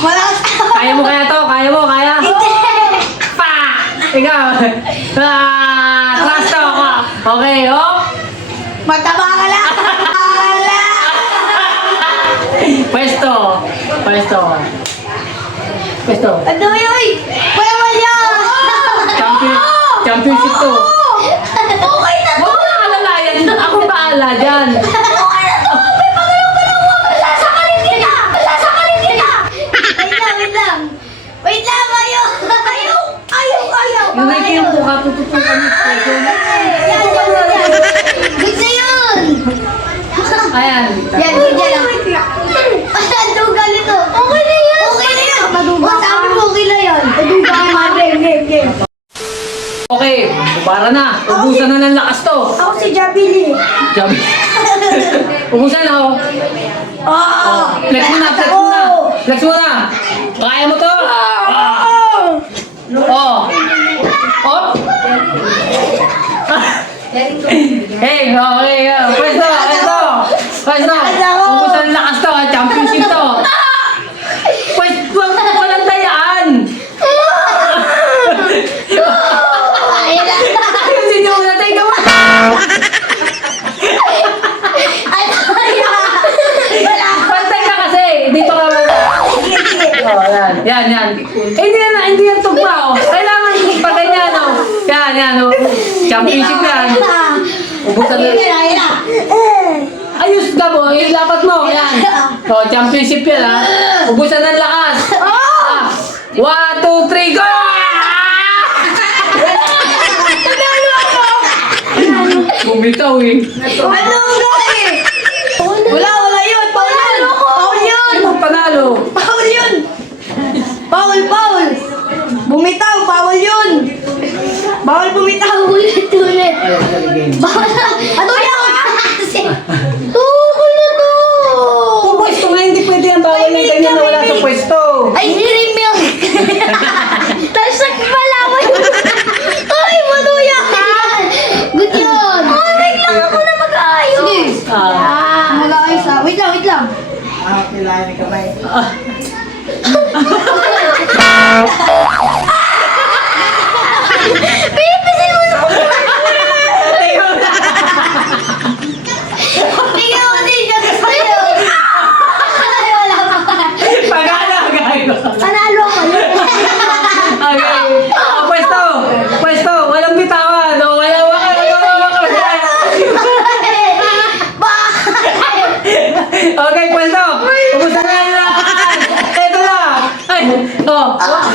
Malakas. Kaya mo kaya to? Kaya mo? Kaya? Pa! Ikaw. Ah, trust ako. Okay, oh. Mataba ka lang. Ala. Pwesto. Pwesto. Pwesto. Ano yun? Wala mo yan. Champion, championship to. Okay na to. Huwag mo na alalayan. Ako baala dyan. Okay na to. May pagalaw-galaw mo. Sasakalin kita. Sasakalin kita. Wait lang, wait lang. Wait lang, ayaw. Ayaw. Ayaw, ayaw. Yung nakikita mo ka, tututukan mo. Yan, yan, yan. Good na yun. Ayan. Yan, yan lang. Ang dugal ito. Okay na yan. Okay na yan. O, sabi mo, okay na yan. Paduga ka. Game, game, game. Okay, para na. Ubusan na ng lakas to. Ako si Jabili. Jabi. Ubusan na, oh. Oh. Flex mo na, flex mo na. Flex mo na mo to? Oh. Oh. Hey, okay, uh, pwesto, pwesto, pwesto. Ubusan ng lakas to, ah, championship to. Pwesto, walang. Ayun na. Ayusin niyo muna, teka mo. Ay, kaya. Wala. Pantay ka kasi, dito ka mo. Oh, yan, yan, yan. Eh, hindi yan, hindi yan tugma, oh. Kailangan pag ganyan, oh. Yan, yan, oh. Championship yan. Ubusan na. Ayos ka mo, yung dapat mo. Yan. Oh, championship yan, ha. Ubusan ng lakas. Ah. One, two, three, go! Bumitaw, eh. Ano ang gawin? Wala, wala yun. Paul yun. Paul yun. Panalo? Paul yun. Paul, Paul. Bumitaw, Paul yun. Bawal bumitaw. Ulit, ulit. Bawal. Ano yan? Tukol na to. Kung pwesto nga, hindi pwede ang bawal ng ganyan na wala sa pwesto. Ice cream milk. Tapos nagpalaway. Ay, manuya ka. Good yun. Oh, wait lang ako na mag-aayos. Sige. Ah. Mag-aayos ah. Wait lang, wait lang. Ah. Pinipisil mo na ako. Tingnan mo din dyan sa'yo. Ay, wala pa. Pagana, gayo. Panalo ako. Okay. Oh, pwesto. Pwesto. Walang bitawan. No, wala, wala, wala, wala, wala. Okay, pwesto. Kumusta